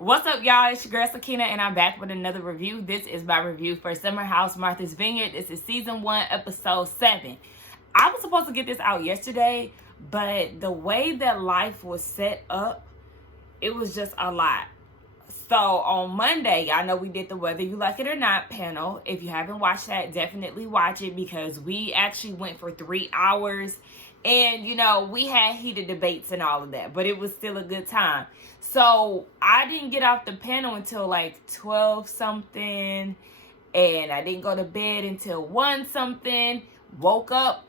What's up, y'all? It's your girl Sakina, and I'm back with another review. This is my review for Summer House Martha's Vineyard. This is season 1, episode 7. I was supposed to get this out yesterday, but the way that life was set up, it was just a lot. So on Monday, y'all know we did the Whether You Like It or Not panel. If you haven't watched that, definitely watch it because we actually went for 3 hours. And, you know, we had heated debates and all of that, but it was still a good time. So I didn't get off the panel until like 12 something. And I didn't go to bed until 1 something. Woke up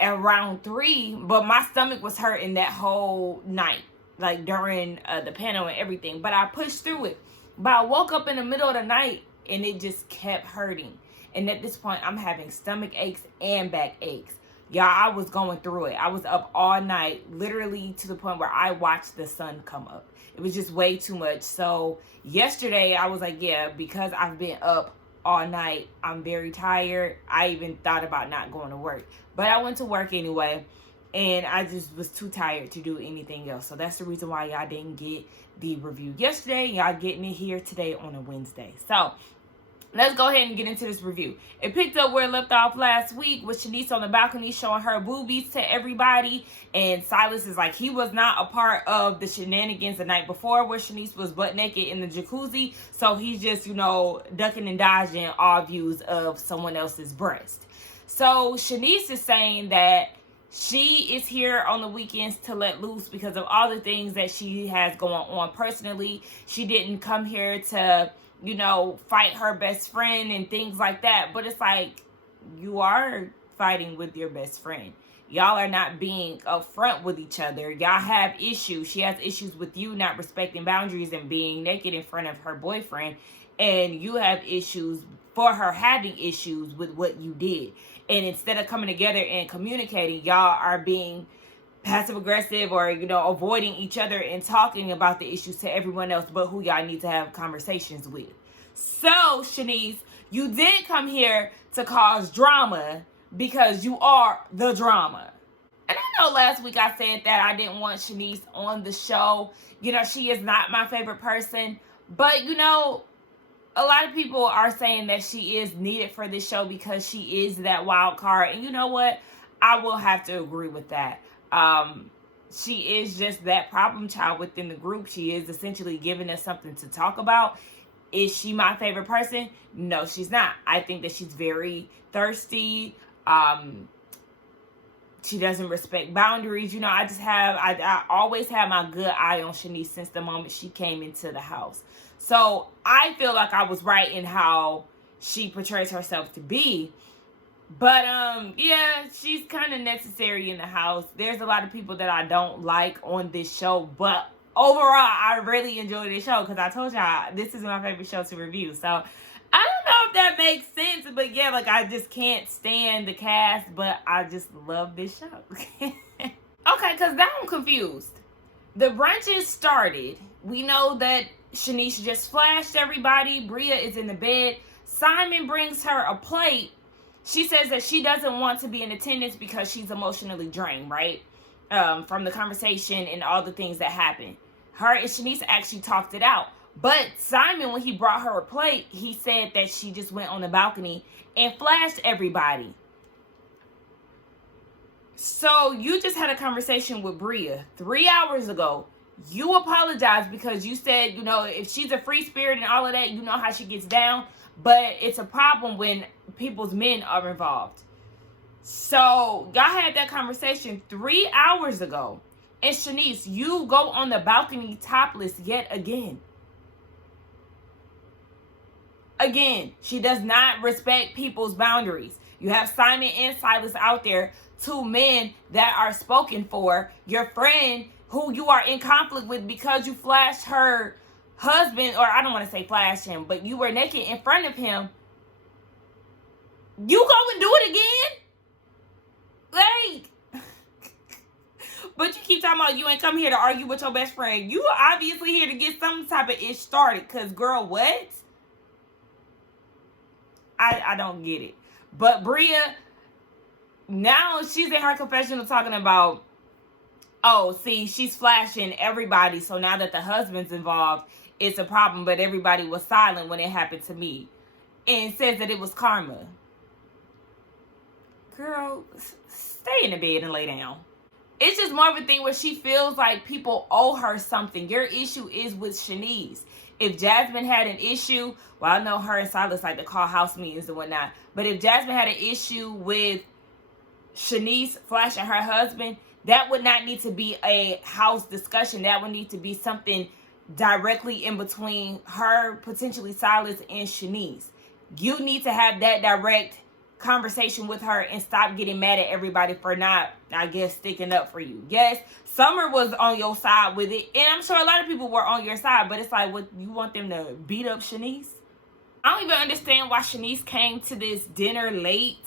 around 3, but my stomach was hurting that whole night, like during the panel and everything. But I pushed through it. But I woke up in the middle of the night and it just kept hurting. And at this point, I'm having stomach aches and back aches. Y'all, I was going through it. I was up all night, literally to the point where I watched the sun come up. It was just way too much. So yesterday, I was like, yeah, because I've been up all night, I'm very tired. I even thought about not going to work. But I went to work anyway, and I just was too tired to do anything else. So that's the reason why y'all didn't get the review yesterday. Y'all getting it here today on a Wednesday. So let's go ahead and get into this review. It picked up where it left off last week with Shanice on the balcony showing her boobies to everybody. And Silas is like, he was not a part of the shenanigans the night before where Shanice was butt naked in the jacuzzi. So he's just, you know, ducking and dodging all views of someone else's breast. So Shanice is saying that she is here on the weekends to let loose because of all the things that she has going on personally. She didn't come here to, you know, fight her best friend and things like that. But it's like, you are fighting with your best friend. Y'all are not being upfront with each other. Y'all have issues. She has issues with you not respecting boundaries and being naked in front of her boyfriend. And you have issues for her having issues with what you did. And instead of coming together and communicating, y'all are being passive aggressive or, you know, avoiding each other and talking about the issues to everyone else but who y'all need to have conversations with. So, Shanice, you did come here to cause drama because you are the drama. And I know last week I said that I didn't want Shanice on the show. You know, she is not my favorite person. But, you know, a lot of people are saying that she is needed for this show because she is that wild card. And you know what? I will have to agree with that. She is just that problem child within the group. She is essentially giving us something to talk about. Is she my favorite person? No, she's not. I think that she's very thirsty. She doesn't respect boundaries. You know, I always have my good eye on Shanice since the moment she came into the house. So I feel like I was right in how she portrays herself to be. But, yeah, she's kind of necessary in the house. There's a lot of people that I don't like on this show. But overall, I really enjoy this show because I told y'all this is my favorite show to review. So I don't know if that makes sense. But, yeah, like, I just can't stand the cast. But I just love this show. Okay, because now I'm confused. The brunches started. We know that Shanice just flashed everybody. Bria is in the bed. Simon brings her a plate. She says that she doesn't want to be in attendance because she's emotionally drained, right? From the conversation and all the things that happened. Her and Shanice actually talked it out. But Simon, when he brought her a plate, he said that she just went on the balcony and flashed everybody. So you just had a conversation with Bria 3 hours ago. You apologized because you said, you know, if she's a free spirit and all of that, you know how she gets down. But it's a problem when people's men are involved. So y'all had that conversation 3 hours ago. And Shanice, you go on the balcony topless yet again. Again, she does not respect people's boundaries. You have Simon and Silas out there, 2 men that are spoken for. Your friend who you are in conflict with because you flashed her husband, or I don't want to say flash him, but you were naked in front of him. You go and do it again? Like, but you keep talking about you ain't come here to argue with your best friend. You are obviously here to get some type of ish started. Because, girl, what? I don't get it. But Bria, now she's in her confessional talking about, oh, see, she's flashing everybody. So now that the husband's involved, it's a problem, but everybody was silent when it happened to me. And says that it was karma. Girl, stay in the bed and lay down. It's just more of a thing where she feels like people owe her something. Your issue is with Shanice. If Jasmine had an issue, well, I know her and Silas like to call house meetings and whatnot, but if Jasmine had an issue with Shanice flashing her husband, that would not need to be a house discussion. That would need to be something directly in between her, potentially Silas, and Shanice. You need to have that direct conversation with her and stop getting mad at everybody for not, I guess, sticking up for you. Yes, Summer was on your side with it, and I'm sure a lot of people were on your side, but it's like, what, you want them to beat up Shanice? I don't even understand why Shanice came to this dinner late.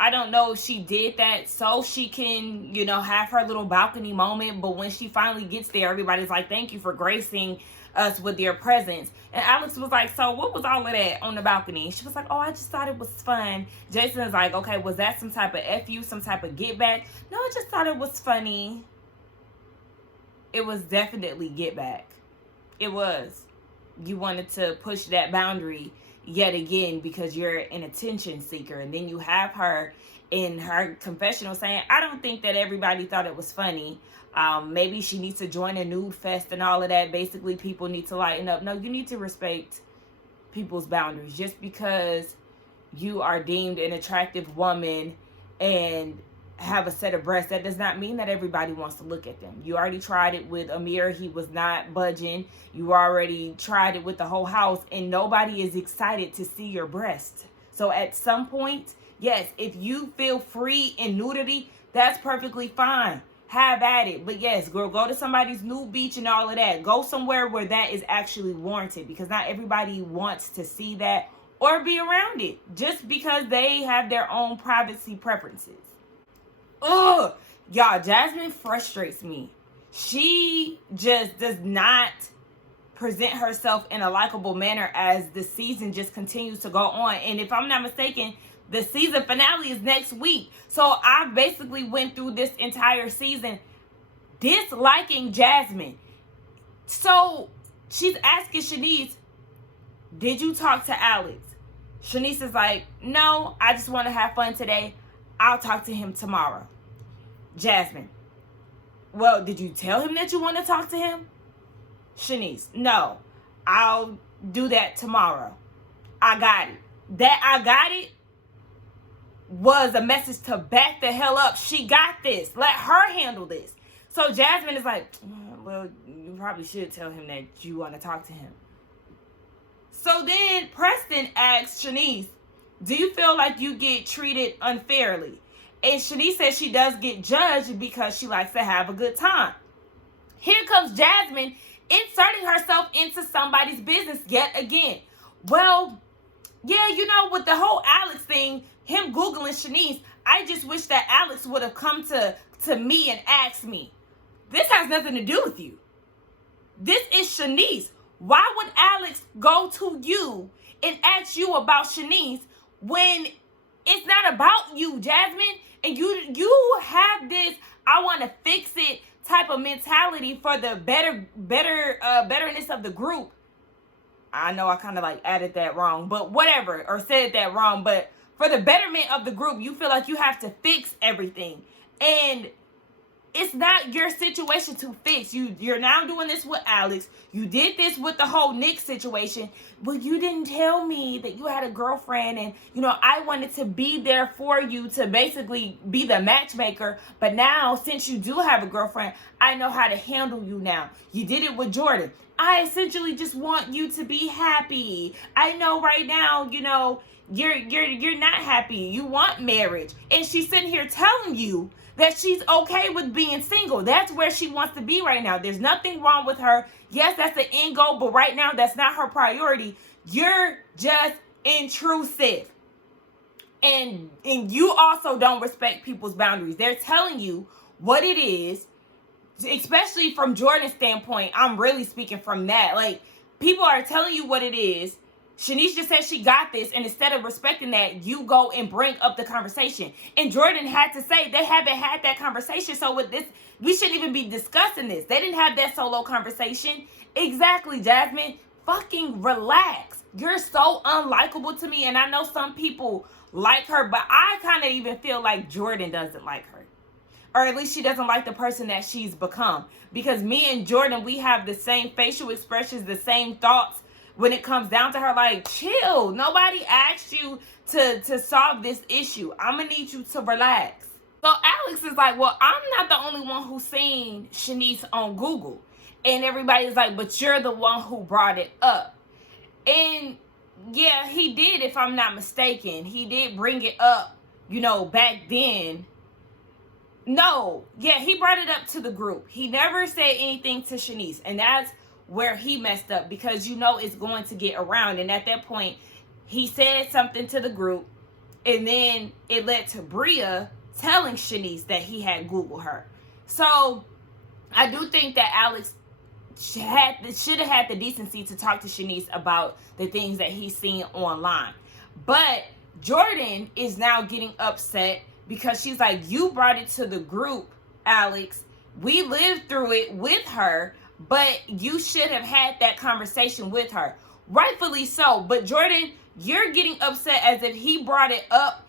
I don't know if she did that so she can, you know, have her little balcony moment, but when she finally gets there, everybody's like, thank you for gracing us with your presence. And Alex was like, so what was all of that on the balcony? She was like, oh, I just thought it was fun. Jason is like, okay, was that some type of FU, some type of get back? No, I just thought it was funny. It was definitely get back. It was. You wanted to push that boundary yet again because you're an attention seeker. And then you have her in her confessional saying, I don't think that everybody thought it was funny. Maybe she needs to join a nude fest and all of that. Basically, people need to lighten up. No, you need to respect people's boundaries. Just because you are deemed an attractive woman and have a set of breasts, that does not mean that everybody wants to look at them. You already tried it with Amir. He was not budging. You already tried it with the whole house, and nobody is excited to see your breast. So at some point, yes, if you feel free in nudity, that's perfectly fine. Have at it. But yes, girl, go to somebody's nude beach and all of that. Go somewhere where that is actually warranted, because not everybody wants to see that or be around it just because they have their own privacy preferences. Ugh, y'all, Jasmine frustrates me. She just does not present herself in a likable manner as the season just continues to go on. And if I'm not mistaken, the season finale is next week. So I basically went through this entire season disliking Jasmine. So she's asking Shanice, did you talk to Alex? Shanice is like, no, I just want to have fun today. I'll talk to him tomorrow. Jasmine, well, did you tell him that you want to talk to him? Shanice, no, I'll do that tomorrow. I got it. That I got it was a message to back the hell up. She got this. Let her handle this. So Jasmine is like, well, you probably should tell him that you want to talk to him. So then Preston asks Shanice, do you feel like you get treated unfairly? And Shanice says she does get judged because she likes to have a good time. Here comes Jasmine inserting herself into somebody's business yet again. Well, yeah, you know, with the whole Alex thing, him Googling Shanice, I just wish that Alex would have come to me and asked me. This has nothing to do with you. This is Shanice. Why would Alex go to you and ask you about Shanice when it's not about you, Jasmine? And you have this I want to fix it type of mentality for the betterness of the group. I know I kind of like added that wrong, but whatever, or said that wrong. But for the betterment of the group, you feel like you have to fix everything. And it's not your situation to fix. You're now doing this with Alex. You did this with the whole Nick situation. But you didn't tell me that you had a girlfriend. And, you know, I wanted to be there for you to basically be the matchmaker. But now, since you do have a girlfriend, I know how to handle you now. You did it with Jordan. I essentially just want you to be happy. I know right now, you know, you're not happy. You want marriage. And she's sitting here telling you that she's okay with being single. That's where she wants to be right now. There's nothing wrong with her. Yes, that's the end goal, but right now that's not her priority. You're just intrusive. And you also don't respect people's boundaries. They're telling you what it is, especially from Jordan's standpoint. I'm really speaking from that. Like, people are telling you what it is. Shanice just said she got this, and instead of respecting that, you go and bring up the conversation. And Jordan had to say they haven't had that conversation, so with this, we shouldn't even be discussing this. They didn't have that solo conversation. Exactly, Jasmine. fucking relax. You're so unlikable to me, and I know some people like her, but I kind of even feel like Jordan doesn't like her. Or at least she doesn't like the person that she's become. Because me and Jordan, we have the same facial expressions, the same thoughts when it comes down to her. Like, chill. Nobody asked you to solve this issue. I'm going to need you to relax. So Alex is like, well, I'm not the only one who's seen Shanice on Google. And everybody's like, but you're the one who brought it up. And yeah, he did, if I'm not mistaken. He did bring it up, back then. No, yeah, he brought it up to the group. He never said anything to Shanice. And that's where he messed up, because it's going to get around. And at that point, he said something to the group. And then it led to Bria telling Shanice that he had Googled her. So I do think that Alex should have had the decency to talk to Shanice about the things that he's seen online. But Jordan is now getting upset because she's like, you brought it to the group, Alex. We lived through it with her, but you should have had that conversation with her. Rightfully so. But Jordan, you're getting upset as if he brought it up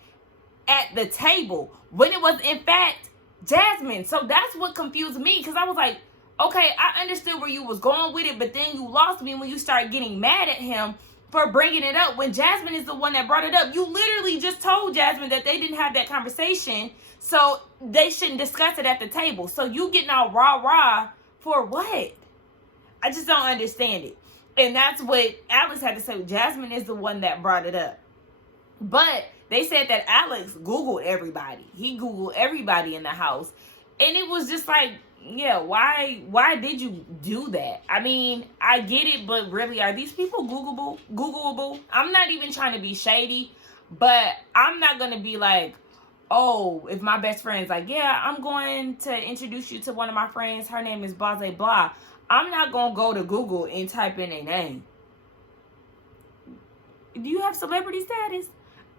at the table when it was, in fact, Jasmine. So that's what confused me, because I was like, okay, I understood where you was going with it, but then you lost me when you started getting mad at him for bringing it up when Jasmine is the one that brought it up. You literally just told Jasmine that they didn't have that conversation, so they shouldn't discuss it at the table. So you getting all rah-rah for what? I just don't understand it. And that's what Alex had to say. Jasmine is the one that brought it up. But they said that Alex Googled everybody. He Googled everybody in the house. And it was just like, yeah, why did you do that? I mean, I get it, but really, are these people Googleable? I'm not even trying to be shady, but I'm not going to be like, oh, if my best friend's like, yeah, I'm going to introduce you to one of my friends. Her name is blah, blah, blah. I'm not going to go to Google and type in a name. Do you have celebrity status?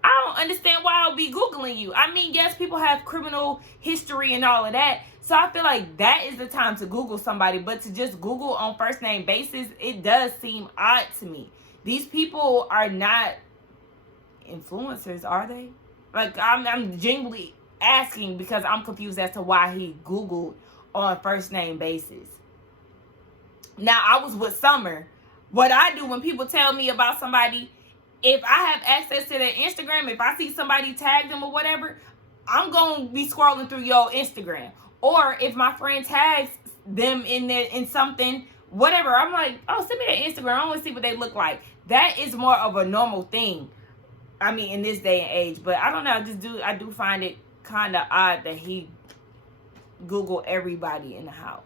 I don't understand why I'll be Googling you. I mean, yes, people have criminal history and all of that. So I feel like that is the time to Google somebody. But to just Google on first name basis, it does seem odd to me. These people are not influencers, are they? Like, I'm genuinely asking because I'm confused as to why he Googled on first name basis. Now, I was with Summer. What I do when people tell me about somebody, if I have access to their Instagram, if I see somebody tag them or whatever, I'm going to be scrolling through your Instagram. Or if my friend tags them in something, whatever, I'm like, oh, send me their Instagram. I want to see what they look like. That is more of a normal thing. I mean, in this day and age. But I don't know. I do find it kind of odd that he Googled everybody in the house.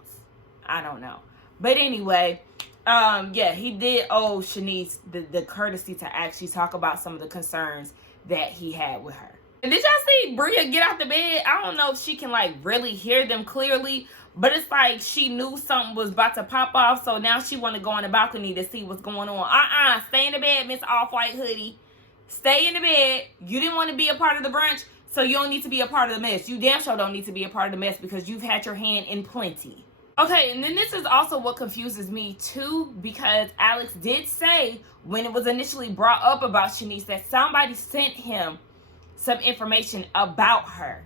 I don't know. But anyway, yeah, he did owe Shanice the courtesy to actually talk about some of the concerns that he had with her. And did y'all see Bria get out the bed? I don't know if she can really hear them clearly, but it's like she knew something was about to pop off, so now she want to go on the balcony to see what's going on. Stay in the bed, Miss Off-White Hoodie. Stay in the bed. You didn't want to be a part of the brunch, so you don't need to be a part of the mess. You damn sure don't need to be a part of the mess because you've had your hand in plenty. Okay, and then this is also what confuses me too, because Alex did say when it was initially brought up about Shanice that somebody sent him some information about her.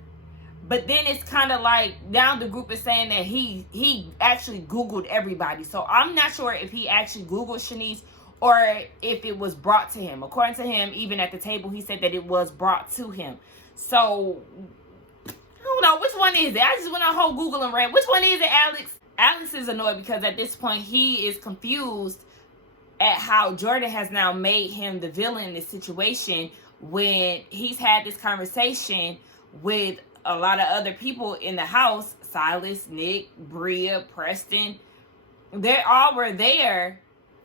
But then it's kind of like now the group is saying that he actually Googled everybody. So I'm not sure if he actually Googled Shanice or if it was brought to him. According to him, even at the table, he said that it was brought to him. So I don't know, which one is it? I just went on a whole Googling rant. Which one is it, Alex? Alex is annoyed because at this point he is confused at how Jordan has now made him the villain in this situation when he's had this conversation with a lot of other people in the house. Silas, Nick, Bria, Preston. They all were there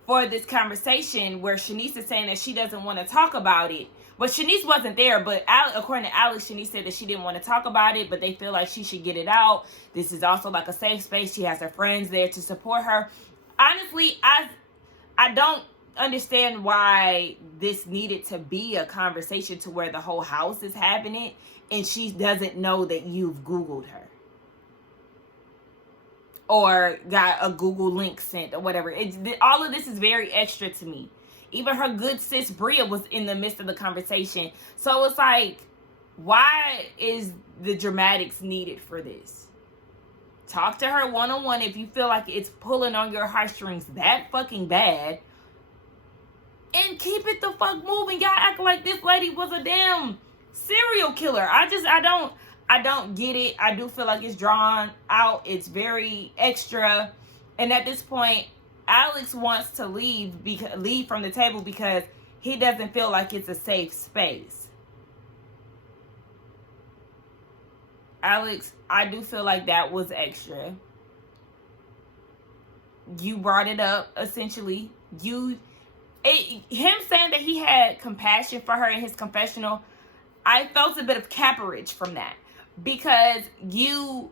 for this conversation where Shanice is saying that she doesn't want to talk about it. But Shanice wasn't there, but according to Alex, Shanice said that she didn't want to talk about it, but they feel like she should get it out. This is also like a safe space. She has her friends there to support her. Honestly, I don't understand why this needed to be a conversation to where the whole house is having it and she doesn't know that you've Googled her. or got a Google link sent or whatever. All of this is very extra to me. Even her good sis Bria was in the midst of the conversation. So it's like, why is the dramatics needed for this? Talk to her one-on-one if you feel like it's pulling on your heartstrings that fucking bad. And keep it the fuck moving. Y'all act like this lady was a damn serial killer. I don't get it. I do feel like it's drawn out. It's very extra. And at this point, Alex wants to leave from the table because he doesn't feel like it's a safe space. Alex, I do feel like that was extra. You brought it up, essentially. Him saying that he had compassion for her in his confessional, I felt a bit of caperage from that. Because you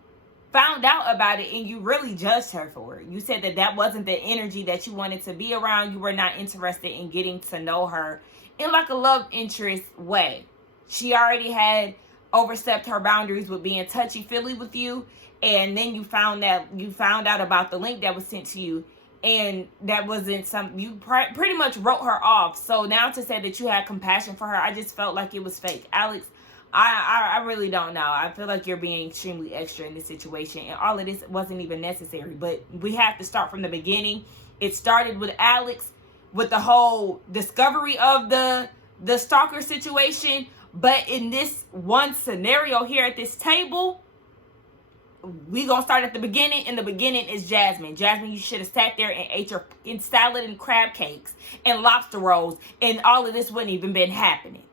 found out about it and you really judged her for it. You said that wasn't the energy that you wanted to be around. You were not interested in getting to know her in like a love interest way. She already had overstepped her boundaries with being touchy-feely with you, and then you found out about the link that was sent to you, and that wasn't something, you pretty much wrote her off. So now to say that you had compassion for her, I just felt like it was fake. Alex, I really don't know. I feel like you're being extremely extra in this situation, and all of this wasn't even necessary. But we have to start from the beginning. It started with Alex, with the whole discovery of the stalker situation. But in this one scenario here at this table, we gonna start at the beginning, and the beginning is Jasmine. Jasmine, you should have sat there and ate your salad and crab cakes and lobster rolls, and all of this wouldn't even been happening.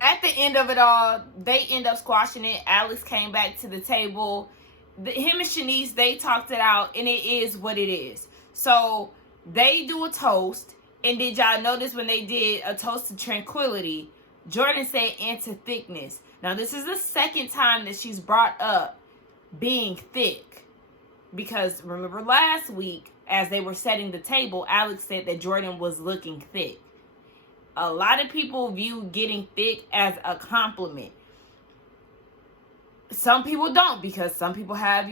At the end of it all, they end up squashing it. Alex came back to the table. Him and Shanice, they talked it out, and it is what it is. So they do a toast, and did y'all notice when they did a toast to tranquility, Jordan said and to thickness. Now this is the second time that she's brought up being thick, because remember last week as they were setting the table, Alex said that Jordan was looking thick. A lot of people view getting thick as a compliment. Some people don't, because some people have,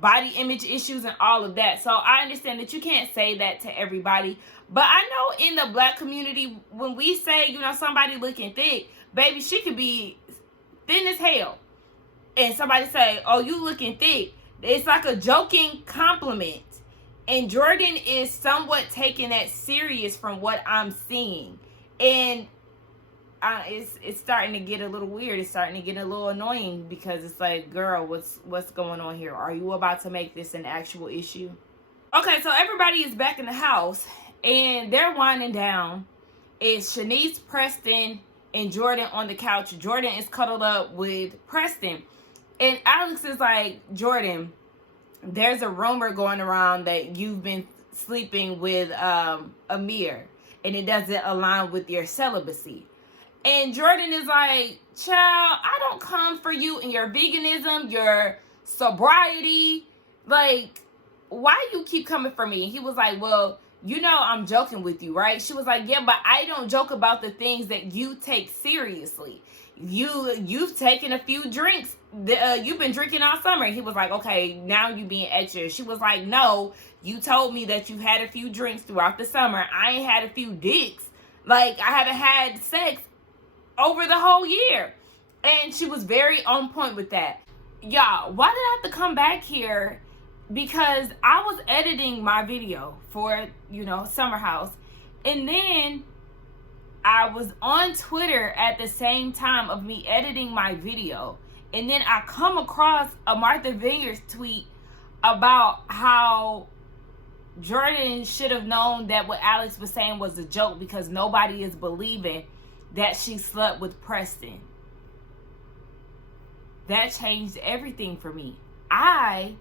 body image issues and all of that. So I understand that you can't say that to everybody. But I know in the black community, when we say, somebody looking thick, baby, she could be thin as hell. And somebody say, oh, you looking thick. It's like a joking compliment. And Jordan is somewhat taking that serious from what I'm seeing. And it's starting to get a little weird. It's starting to get a little annoying, because it's like, girl, what's going on here? Are you about to make this an actual issue? Okay, so everybody is back in the house, and they're winding down. It's Shanice, Preston, and Jordan on the couch. Jordan is cuddled up with Preston. And Alex is like, Jordan, there's a rumor going around that you've been sleeping with Amir, and it doesn't align with your celibacy. And Jordan is like, child, I don't come for you and your veganism, your sobriety. Like, why you keep coming for me? And he was like, well, I'm joking with you, right? She was like, yeah, but I don't joke about the things that you take seriously. You've taken a few drinks. You've been drinking all summer. He was like, okay, now you being extra. She was like, no, you told me that you had a few drinks throughout the summer. I ain't had a few dicks. Like, I haven't had sex over the whole year. And she was very on point with that. Y'all, why did I have to come back here? Because I was editing my video for, Summer House. And then I was on Twitter at the same time of me editing my video. And then I come across a Martha Vineyard tweet about how Jordan should have known that what Alex was saying was a joke, because nobody is believing that she slept with Preston. That changed everything for me. I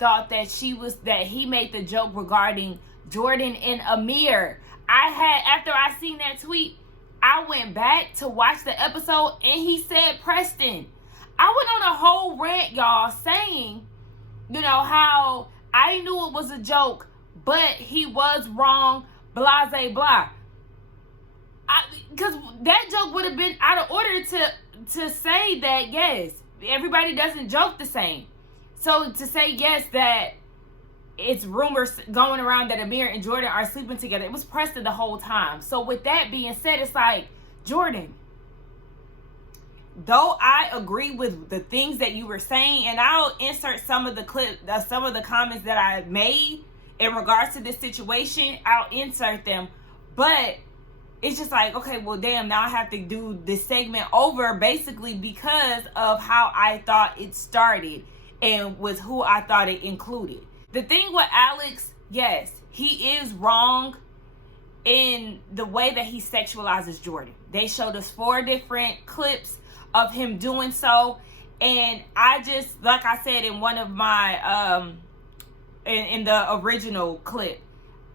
thought that he made the joke regarding Jordan and Amir. After I seen that tweet, I went back to watch the episode, and he said Preston. I went on a whole rant, y'all, saying, how I knew it was a joke, but he was wrong, blah, blah, blah. Because that joke would have been out of order to say that, yes, everybody doesn't joke the same. So to say, yes, that it's rumors going around that Amir and Jordan are sleeping together, it was Preston the whole time. So with that being said, it's like, Jordan, though I agree with the things that you were saying, and I'll insert some of the comments that I made in regards to this situation, I'll insert them. But it's just like, okay, well, damn, now I have to do this segment over basically because of how I thought it started and with who I thought it included. The thing with Alex, yes, he is wrong in the way that he sexualizes Jordan. They showed us 4 different clips of him doing so, and I just, like I said in one of my in the original clip,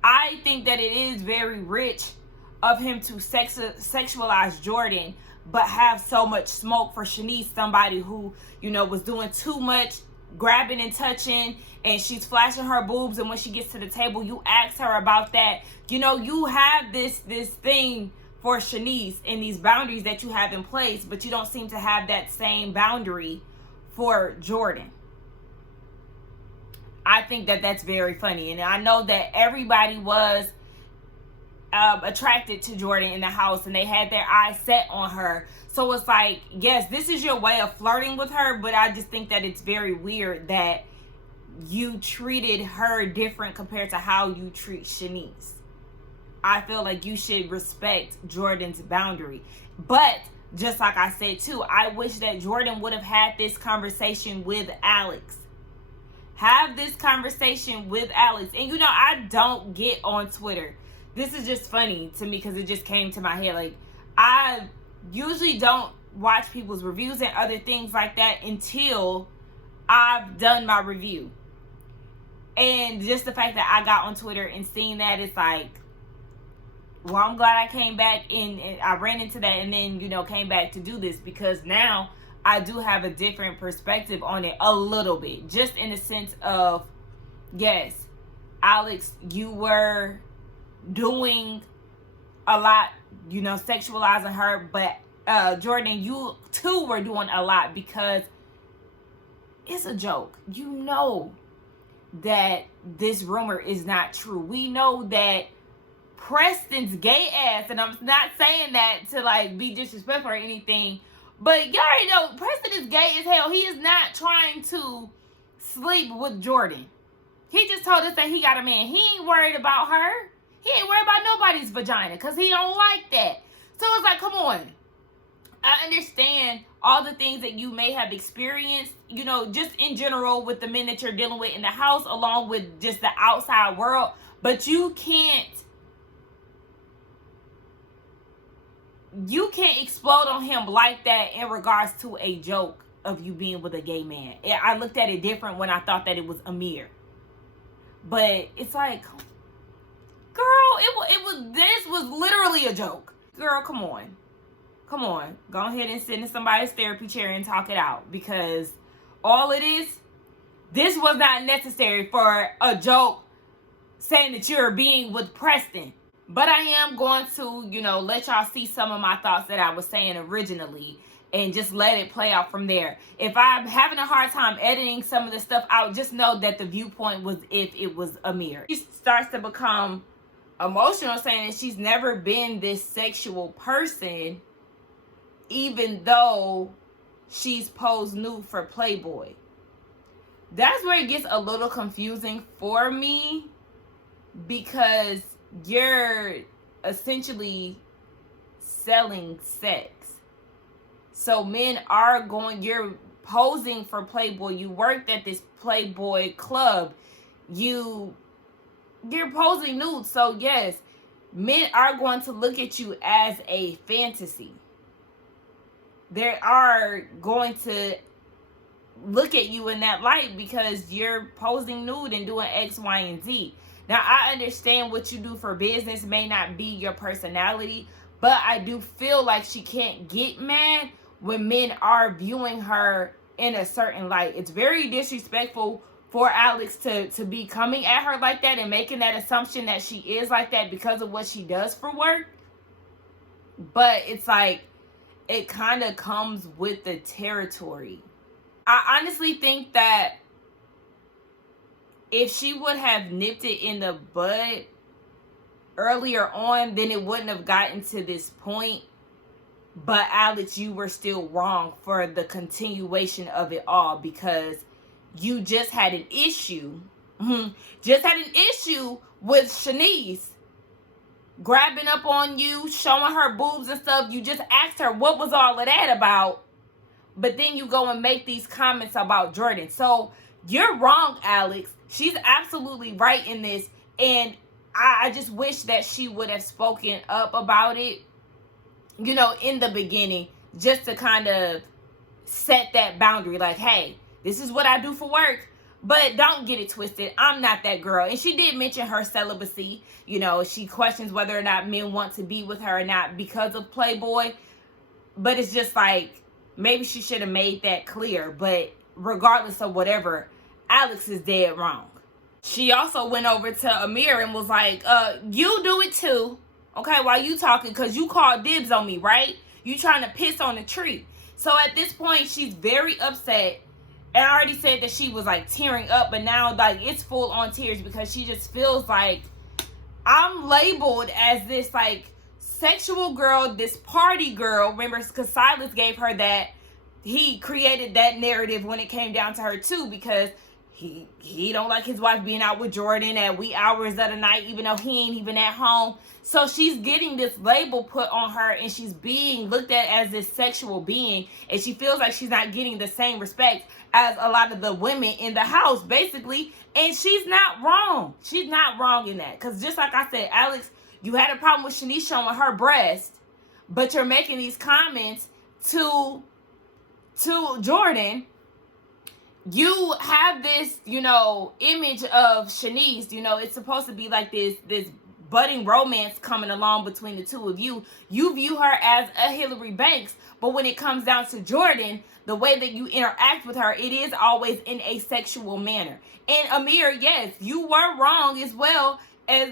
I think that it is very rich of him to sexualize Jordan, but have so much smoke for Shanice, somebody who, you know, was doing too much grabbing and touching, and she's flashing her boobs, and when she gets to the table, you ask her about that. You know, you have this thing for Shanice and these boundaries that you have in place, but you don't seem to have that same boundary for Jordan. I think that that's very funny, and I know that everybody was attracted to Jordan in the house, and they had their eyes set on her. So it's like, yes, this is your way of flirting with her, but I just think that it's very weird that you treated her different compared to how you treat Shanice. I feel like you should respect Jordan's boundary. But just like I said too, I wish that Jordan would have had this conversation with Alex. Have this conversation with Alex. And you know, I don't get on Twitter. This is just funny to me because it just came to my head. Like, I usually don't watch people's reviews and other things like that until I've done my review. And just the fact that I got on Twitter and seeing that, it's like, well, I'm glad I came back and I ran into that, and then, you know, came back to do this, because now I do have a different perspective on it a little bit. Just in the sense of, yes, Alex, you were doing a lot, you know, sexualizing her, but Jordan, you too were doing a lot, because it's a joke. You know that this rumor is not true. We know that Preston's gay ass, and I'm not saying that to like be disrespectful or anything, but y'all already know Preston is gay as hell. He is not trying to sleep with Jordan. He just told us that he got a man. He ain't worried about her. He ain't worried about nobody's vagina, because he don't like that. So it's like, come on. I understand all the things that you may have experienced, you know, just in general with the men that you're dealing with in the house, along with just the outside world. But you can't explode on him like that in regards to a joke of you being with a gay man. I looked at it different when I thought that it was Amir. But it's like, girl, this was literally a joke. Girl, come on. Come on. Go ahead and sit in somebody's therapy chair and talk it out. Because all it is, this was not necessary for a joke saying that you're being with Preston. But I am going to, you know, let y'all see some of my thoughts that I was saying originally, and just let it play out from there. If I'm having a hard time editing some of the stuff out, just know that the viewpoint was if it was Amir. She starts to become emotional, saying that she's never been this sexual person, even though she's posed nude for Playboy. That's where it gets a little confusing for me, because you're essentially selling sex. So men are you're posing for Playboy. You worked at this Playboy club. You're posing nude. So yes, men are going to look at you as a fantasy. They are going to look at you in that light because you're posing nude and doing X, Y, and Z. Now, I understand what you do for business may not be your personality, but I do feel like she can't get mad when men are viewing her in a certain light. It's very disrespectful for Alex to be coming at her like that and making that assumption that she is like that because of what she does for work. But it's like, it kind of comes with the territory. I honestly think that if she would have nipped it in the bud earlier on, then it wouldn't have gotten to this point. But Alex, you were still wrong for the continuation of it all, because you just had an issue. Just had an issue with Shanice grabbing up on you, showing her boobs and stuff. You just asked her what was all of that about, but then you go and make these comments about Jordan. So you're wrong, Alex. She's absolutely right in this, and I just wish that she would have spoken up about it, you know, in the beginning, just to kind of set that boundary. Like, hey, this is what I do for work, but don't get it twisted. I'm not that girl. And she did mention her celibacy. You know, she questions whether or not men want to be with her or not because of Playboy. But it's just like, maybe she should have made that clear. But regardless of whatever, Alex is dead wrong. She also went over to Amir and was like, you do it too. Okay, while you talking, because you called dibs on me, right? You trying to piss on the tree. So at this point, she's very upset. And I already said that she was like tearing up, but now like it's full on tears, because she just feels like I'm labeled as this like sexual girl, this party girl. Remember, because Silas gave her that, he created that narrative when it came down to her too, because he don't like his wife being out with Jordan at wee hours of the night, even though he ain't even at home. So she's getting this label put on her, and she's being looked at as this sexual being, and she feels like she's not getting the same respect as a lot of the women in the house, basically. And she's not wrong. She's not wrong in that, because just like I said, Alex, you had a problem with Shanice showing her breast, but you're making these comments to Jordan. You have this, you know, image of Shanice. You know, it's supposed to be like this budding romance coming along between the two of you. You view her as a Hillary Banks, but when it comes down to Jordan, the way that you interact with her, it is always in a sexual manner. And Amir, yes, you were wrong as well, as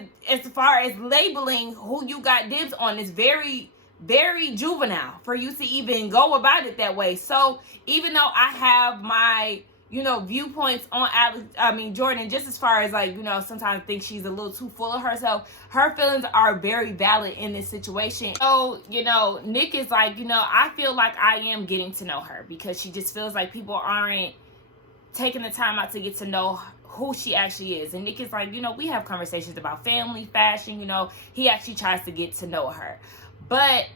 far as labeling who you got dibs on. Is very, very juvenile for you to even go about it that way. So even though I have my, you know, viewpoints on Jordan, just as far as like, you know, sometimes I think she's a little too full of herself, her feelings are very valid in this situation. So, you know, Nick is like, you know, I feel like I am getting to know her, because she just feels like people aren't taking the time out to get to know who she actually is. And Nick is like, you know, we have conversations about family, fashion, you know, he actually tries to get to know her. But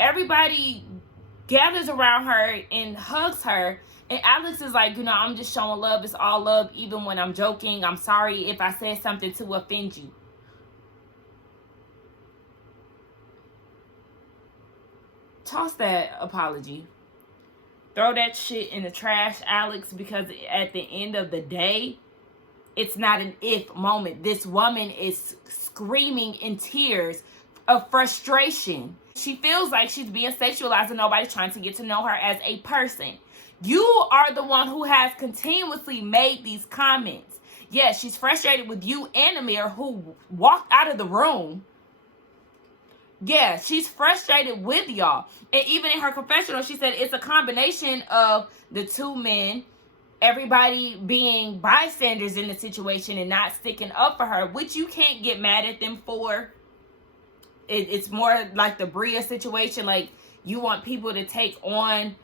everybody gathers around her and hugs her, and Alex is like, you know, I'm just showing love. It's all love, even when I'm joking. I'm sorry if I said something to offend you. Toss that apology. Throw that shit in the trash, Alex, because at the end of the day, it's not an if moment. This woman is screaming in tears of frustration. She feels like she's being sexualized and nobody's trying to get to know her as a person. You are the one who has continuously made these comments. Yes, she's frustrated with you and Amir, who walked out of the room. Yeah, she's frustrated with y'all. And even in her confessional, she said it's a combination of the two men, everybody being bystanders in the situation and not sticking up for her, which you can't get mad at them for. It's more like the Bria situation. Like, you want people to take on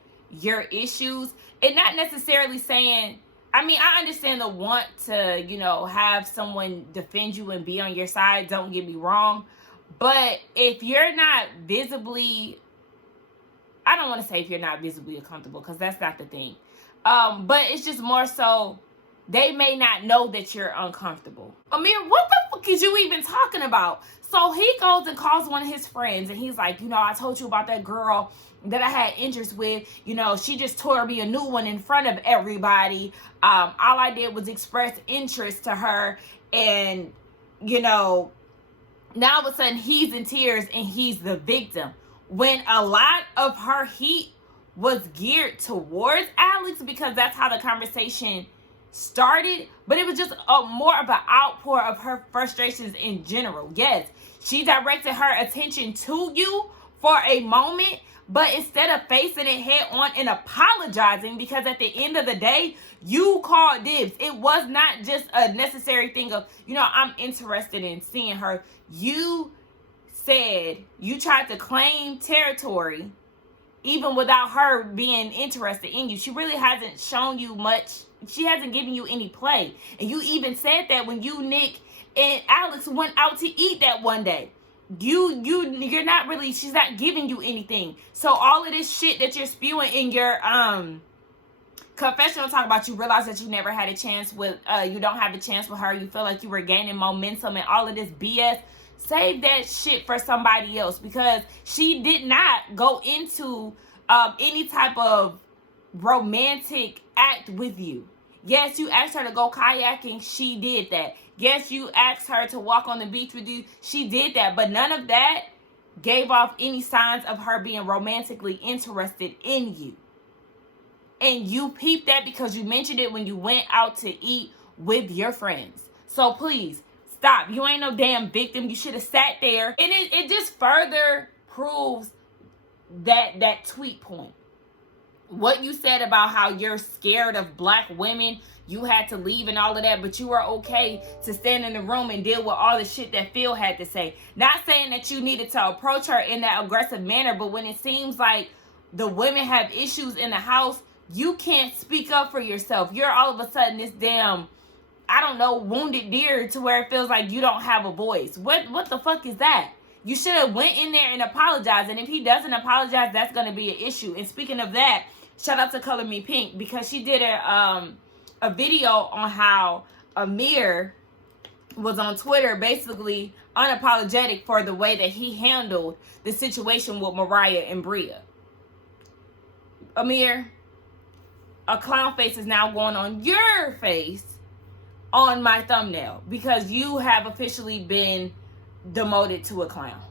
your issues, and not necessarily saying, I mean, I understand the want to, you know, have someone defend you and be on your side. Don't get me wrong. But if you're not visibly, I don't want to say if you're not visibly uncomfortable, because that's not the thing. But it's just more so, they may not know that you're uncomfortable. Amir, what the fuck is you even talking about? So he goes and calls one of his friends, and he's like, you know, I told you about that girl that I had interest with. You know, she just tore me a new one in front of everybody. All I did was express interest to her, and, you know, now all of a sudden he's in tears and he's the victim, when a lot of her heat was geared towards Alex, because that's how the conversation started. But it was just more of an outpour of her frustrations in general. Yes, she directed her attention to you for a moment, but instead of facing it head on and apologizing, because at the end of the day, you called dibs. It was not just a necessary thing of, I'm interested in seeing her. You said you tried to claim territory even without her being interested in you. She really hasn't shown you much. She hasn't given you any play. And you even said that when you, Nick, and Alex went out to eat that one day. You're not really, she's not giving you anything. So all of this shit that you're spewing in your confessional talk about, you realize that you never had a chance with, you don't have a chance with her. You feel like you were gaining momentum and all of this BS. Save that shit for somebody else, because she did not go into any type of romantic act with you. Yes, you asked her to go kayaking. She did that. Yes, you asked her to walk on the beach with you. She did that. But none of that gave off any signs of her being romantically interested in you. And you peeped that because you mentioned it when you went out to eat with your friends. So please, stop. You ain't no damn victim. You should have sat there. And it just further proves that tweet point. What you said about how you're scared of black women, you had to leave and all of that, but you were okay to stand in the room and deal with all the shit that Phil had to say. Not saying that you needed to approach her in that aggressive manner, but when it seems like the women have issues in the house, you can't speak up for yourself. You're all of a sudden this damn, I don't know, wounded deer to where it feels like you don't have a voice. What the fuck is that? You should have went in there and apologized. And if he doesn't apologize, that's going to be an issue. And speaking of that, shout out to Color Me Pink, because she did a video on how Amir was on Twitter basically unapologetic for the way that he handled the situation with Mariah and Bria. Amir, a clown face is now going on your face on my thumbnail, because you have officially been demoted to a clown,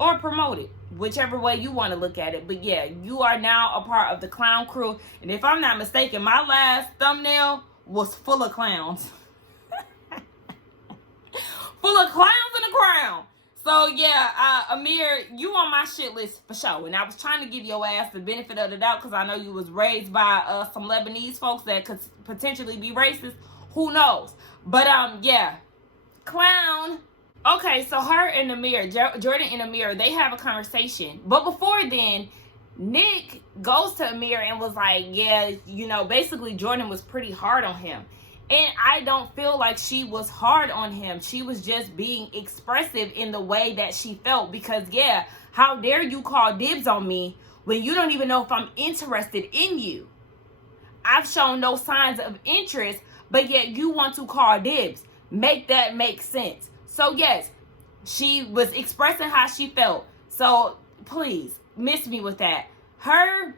or promoted, whichever way you want to look at it. But yeah, you are now a part of the clown crew. And if I'm not mistaken, my last thumbnail was full of clowns. Full of clowns in the crown. So yeah, Amir, you on my shit list for sure. And I was trying to give your ass the benefit of the doubt, because I know you was raised by some Lebanese folks that could potentially be racist. Who knows? But yeah, clown. Okay, so her and Amir, Jordan and Amir, they have a conversation. But before then, Nick goes to Amir and was like, yeah, basically Jordan was pretty hard on him. And I don't feel like she was hard on him. She was just being expressive in the way that she felt. Because, yeah, how dare you call dibs on me when you don't even know if I'm interested in you? I've shown no signs of interest, but yet you want to call dibs. Make that make sense. So, yes, she was expressing how she felt. So, please, miss me with that. Her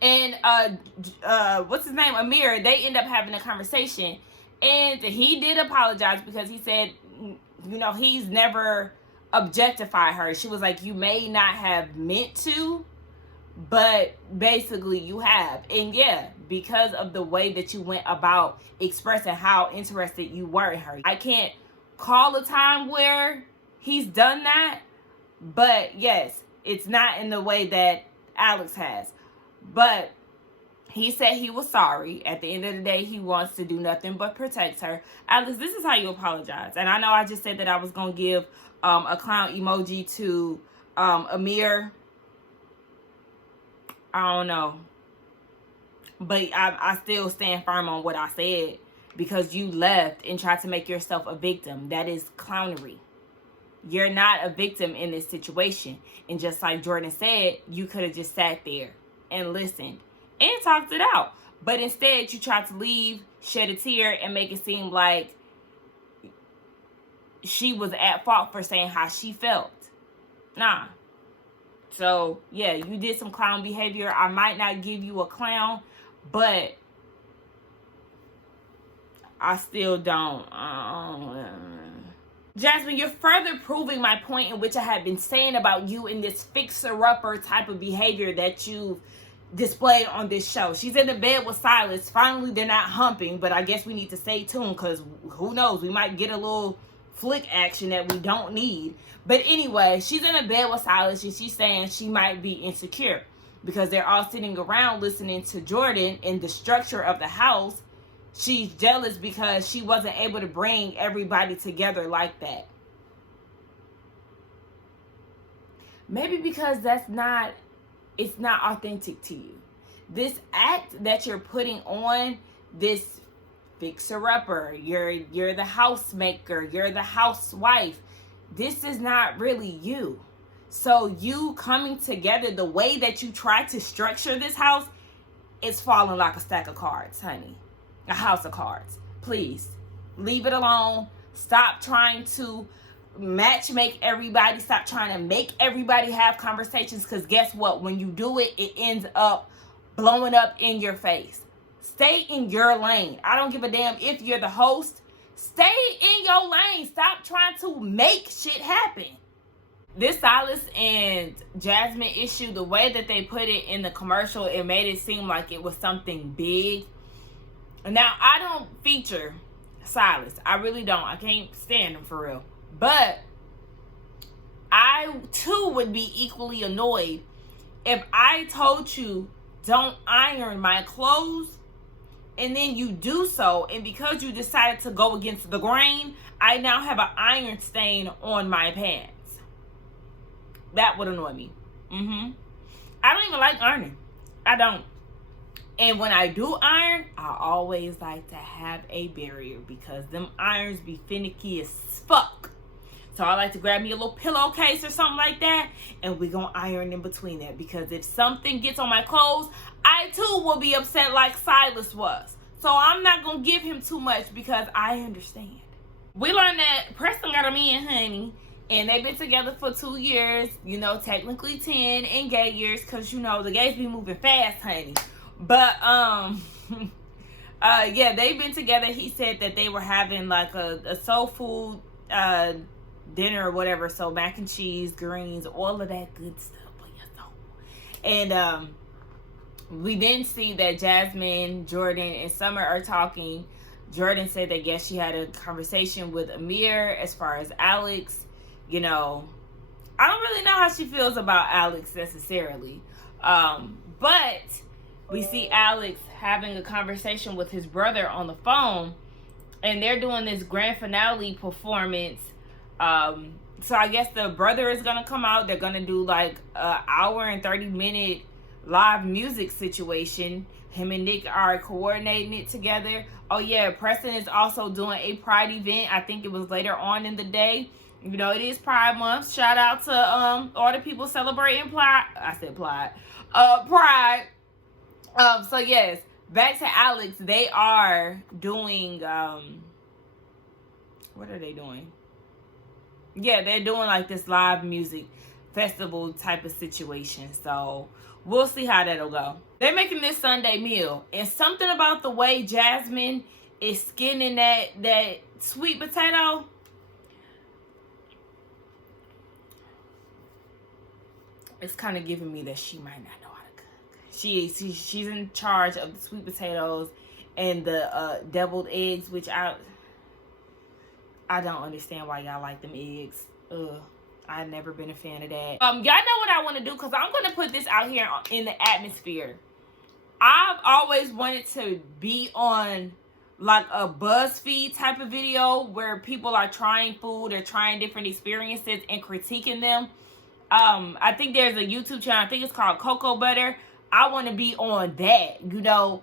and, what's his name, Amir, they end up having a conversation. And he did apologize, because he said, he's never objectified her. She was like, you may not have meant to, but basically you have. And yeah, because of the way that you went about expressing how interested you were in her. I can't call a time where he's done that, but yes, it's not in the way that Alex has. But he said he was sorry. At the end of the day, he wants to do nothing but protect her. Alex, this is how you apologize. And I know I just said that I was going to give a clown emoji to Amir. I don't know. But I still stand firm on what I said, because you left and tried to make yourself a victim. That is clownery. You're not a victim in this situation. And just like Jordan said, you could have just sat there and listened and talked it out. But instead, you tried to leave, shed a tear, and make it seem like she was at fault for saying how she felt. Nah. So, yeah, you did some clown behavior. I might not give you a clown, but I still don't. Jasmine, you're further proving my point in which I have been saying about you in this fixer-upper type of behavior that you've displayed on this show. She's in the bed with Silas. Finally, they're not humping, but I guess we need to stay tuned, because who knows? We might get a little flick action that we don't need. But anyway, she's in a bed with Silas, and she's saying she might be insecure because they're all sitting around listening to Jordan in the structure of the house. She's jealous because she wasn't able to bring everybody together like that. Maybe because it's not authentic to you. This act that you're putting on, this fixer-upper, you're the housemaker, you're the housewife, this is not really you. So you coming together, the way that you try to structure this house, it's falling like a stack of cards, honey. A house of cards. Please, leave it alone. Stop trying to make everybody. Stop trying to make everybody have conversations, because guess what? When you do it, it ends up blowing up in your face. Stay in your lane. I don't give a damn if you're the host. Stay in your lane. Stop trying to make shit happen. This Silas and Jasmine issue, the way that they put it in the commercial, it made it seem like it was something big. Now, I don't feature Silas. I really don't. I can't stand him for real. But I, too, would be equally annoyed if I told you, don't iron my clothes, and then you do so, and because you decided to go against the grain, I now have an iron stain on my pants. That would annoy me. I don't even like ironing. I don't. And when I do iron, I always like to have a barrier, because them irons be finicky as fuck. So I like to grab me a little pillowcase or something like that, and we gonna iron in between that, because if something gets on my clothes, I too will be upset like Silas was. So I'm not gonna give him too much, because I understand. We learned that Preston got a man, honey, and they've been together for 2 years, you know, technically 10 in gay years, because, you know, the gays be moving fast, honey. But, yeah, they've been together. He said that they were having, like, a soul food dinner or whatever. So, mac and cheese, greens, all of that good stuff for your soul. And, we then see that Jasmine, Jordan, and Summer are talking. Jordan said that, yes, she had a conversation with Amir as far as Alex. You know, I don't really know how she feels about Alex necessarily. But we see Alex having a conversation with his brother on the phone, and they're doing this grand finale performance. So I guess the brother is going to come out. They're going to do like an hour and 30-minute live music situation. Him and Nick are coordinating it together. Oh yeah, Preston is also doing a Pride event. I think it was later on in the day. You know, it is Pride Month. Shout out to all the people celebrating Pride. I said Pride. Pride. So yes, back to Alex. They are doing what are they doing? Yeah, they're doing like this live music festival type of situation. So we'll see how that'll go. They're making this Sunday meal, and something about the way Jasmine is skinning that sweet potato. It's kind of giving me that she might not know how to cook. She's in charge of the sweet potatoes and the deviled eggs, which I don't understand why y'all like them eggs. I've never been a fan of that. Y'all know what I want to do, because I'm going to put this out here in the atmosphere. I've always wanted to be on like a BuzzFeed type of video where people are trying food or trying different experiences and critiquing them. I think there's a YouTube channel. I think it's called Cocoa Butter. I want to be on that, you know,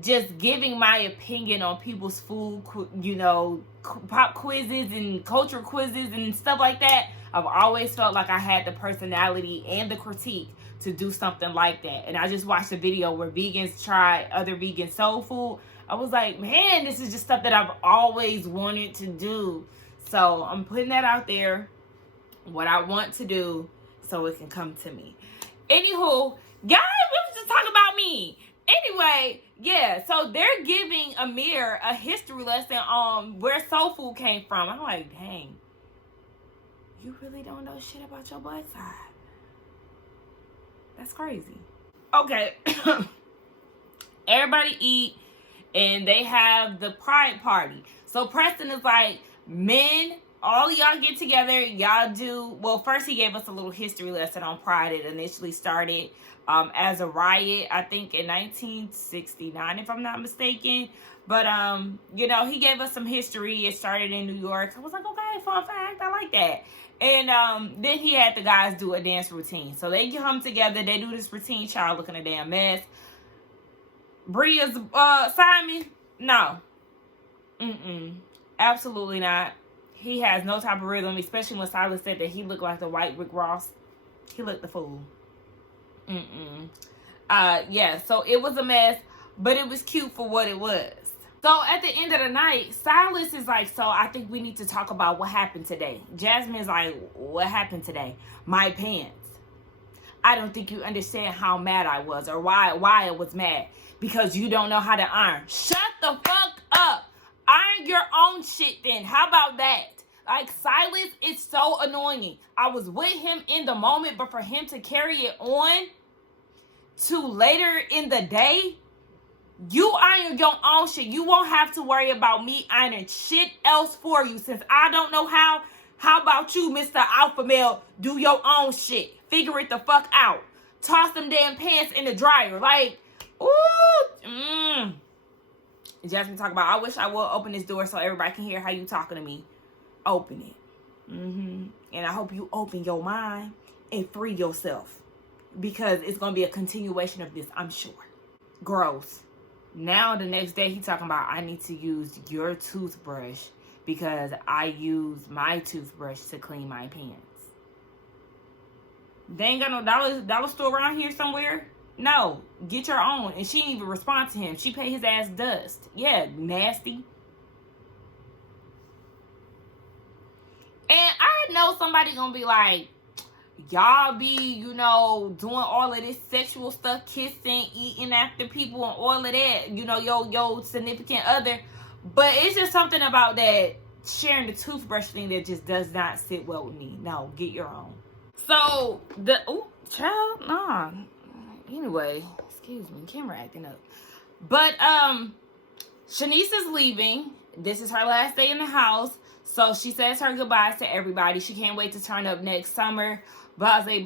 just giving my opinion on people's food, you know, pop quizzes and culture quizzes and stuff like that. I've always felt like I had the personality and the critique to do something like that. And I just watched a video where vegans try other vegan soul food. I was like, man, this is just stuff that I've always wanted to do. So I'm putting that out there, what I want to do, so it can come to me. Anywho, guys, let's just talk about me. Anyway, yeah, so they're giving Amir a history lesson on where soul food came from. I'm like, dang, you really don't know shit about your blood side. That's crazy. Okay. Everybody eat, and they have the pride party. So Preston is like, men all of y'all get together. Y'all do, well, first he gave us a little history lesson on Pride. It initially started as a riot, I think in 1969, if I'm not mistaken. But, you know, he gave us some history. It started in New York. I was like, okay, fun fact. I like that. And then he had the guys do a dance routine. So they come together. They do this routine. Child looking a damn mess. Bria's Simon? No. Absolutely not. He has no type of rhythm, especially when Silas said that he looked like the white Rick Ross. He looked the fool. Yeah, so it was a mess, but it was cute for what it was. So at the end of the night, Silas is like, so I think we need to talk about what happened today. Jasmine's like, what happened today? My pants. I don't think you understand how mad I was or why I was mad. Because you don't know how to iron. Shut the fuck up. Iron your own shit then. How about that? Like, Silas is so annoying. I was with him in the moment, but for him to carry it on to later in the day, you iron your own shit. You won't have to worry about me ironing shit else for you. Since I don't know how about you, Mr. Alpha Male, do your own shit. Figure it the fuck out. Toss them damn pants in the dryer. Like, ooh, Jasmine talk about, I wish I would open this door so everybody can hear how you talking to me. Open it. And I hope you open your mind and free yourself. Because it's going to be a continuation of this, I'm sure. Gross. Now the next day he talking about, I need to use your toothbrush because I use my toothbrush to clean my pants. They ain't got no dollar store around here somewhere? No, get your own. And she didn't even respond to him. She paid his ass dust. Yeah, nasty. And I know somebody gonna be like, y'all be, you know, doing all of this sexual stuff, kissing, eating after people and all of that, you know, your significant other. But it's just something about that sharing the toothbrush thing that just does not sit well with me. No, get your own. So, child, nah. Anyway, excuse me, camera acting up. But, Shanice is leaving. This is her last day in the house. So, she says her goodbyes to everybody. She can't wait to turn up next summer. Blah, blah,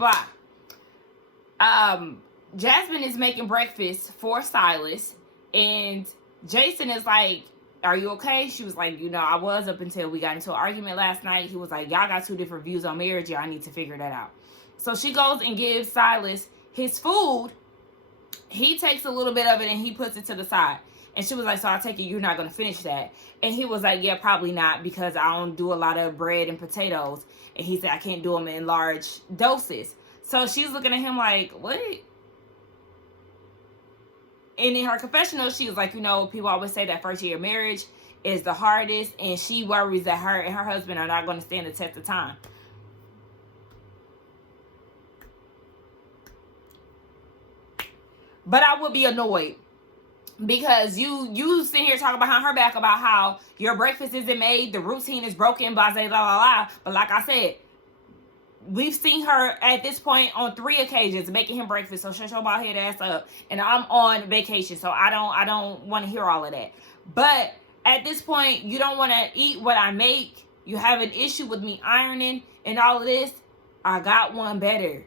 blah. Jasmine is making breakfast for Silas. And Jason is like, are you okay? She was like, you know, I was up until we got into an argument last night. He was like, y'all got two different views on marriage. Y'all need to figure that out. So she goes and gives Silas his food. He takes a little bit of it and he puts it to the side. And she was like, so I take it you're not going to finish that. And he was like, yeah, probably not because I don't do a lot of bread and potatoes. And he said, I can't do them in large doses. So she's looking at him like, what? And in her confessional, she was like, you know, people always say that first year of marriage is the hardest. And she worries that her and her husband are not going to stand the test of time. But I would be annoyed. Because you sit here talking behind her back about how your breakfast isn't made, the routine is broken, blah, blah, blah, blah. But like I said, we've seen her at this point on 3 occasions making him breakfast. So shut your bald head ass up. And I'm on vacation, so I don't want to hear all of that. But at this point, you don't want to eat what I make. You have an issue with me ironing and all of this. I got one better.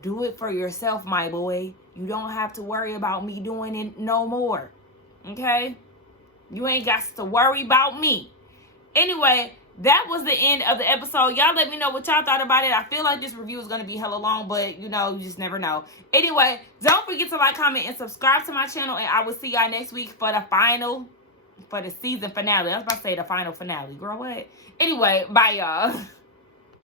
Do it for yourself, my boy. You don't have to worry about me doing it no more. Okay? You ain't got to worry about me. Anyway, that was the end of the episode. Y'all let me know what y'all thought about it. I feel like this review is going to be hella long, but, you know, you just never know. Anyway, don't forget to like, comment, and subscribe to my channel, and I will see y'all next week for the season finale. I was about to say the final finale. Girl, what? Anyway, bye, y'all.